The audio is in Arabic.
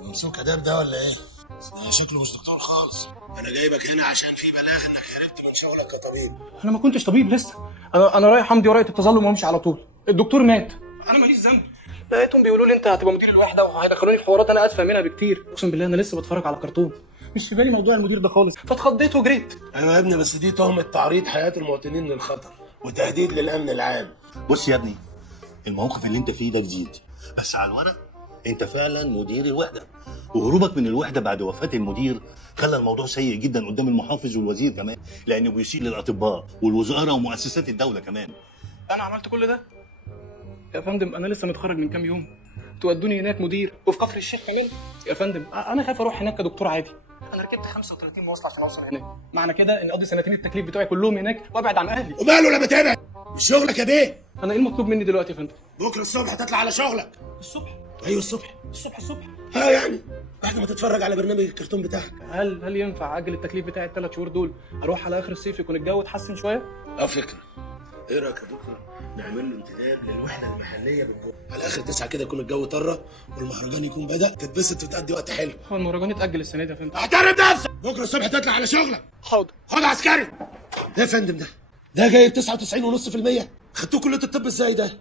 ممسوك اداب ده ولا ايه؟ شكله مش دكتور خالص. انا جايبك هنا عشان في بلاغ انك هربت من شغلك كطبيب. انا ما كنتش طبيب لسه، انا رايح امضي ورقه التظلم وامشي على طول. الدكتور مات، انا ماليش ذنب. لقيتهم بيقولوا لي انت هتبقى مدير الوحده وهيدخلوني في حوارات انا اسفه منها بكتير. اقسم بالله انا لسه بتفرج على كرتون، مش في بالي موضوع المدير ده خالص، فاتخضيت وجريت. ايوه يا ابني، بس دي تهمه تعريض حياه المواطنين للخطر وتهديد للامن العام. بص يا ابني، الموقف اللي انت فيه ده جديد، بس على الورق انت فعلا مدير الوحده، وهروبك من الوحده بعد وفاه المدير خلى الموضوع سيء جدا قدام المحافظ والوزير كمان، لانه بيسيء للاطباء والوزاره ومؤسسات الدوله كمان. انا عملت كل ده يا فندم؟ انا لسه متخرج من كام يوم، تودوني هناك مدير وفي كفر الشيخ كمان؟ يا فندم انا خايف اروح هناك كدكتور عادي. انا ركبت 35 مواصله عشان اوصل هناك، معنى كده ان اقضي سنتين التكليف بتوعي كلهم هناك وابعد عن اهلي. وماله لما تبعد؟ مش شغلك يا بيه. انا ايه المطلوب مني دلوقتي يا فندم؟ بكره الصبح تطلع على شغلك. الصبح؟ ايوه الصبح. الصبح ها يعني بعد ما تتفرج على برنامج الكرتون بتاعك. هل ينفع اجل التكليف بتاعي ال3 شهور دول، اروح على اخر الصيف يكون الجو اتحسن شويه؟ فكره. ايه رايك يا دكتور نعمل له انتداب للوحده المحليه بالجو، على اخر 9 كده يكون الجو طره والمهرجان يكون بدا، تتبسط وتقضي وقت حلو. هو المهرجان اتاجل السنه دي يا فندم؟ احترم نفسك، بكره الصبح تطلع على شغلك. حاضر. خد عسكري. ايه يا فندم ده جايب 99.5%. خدتوه كليه الطب ازاي ده؟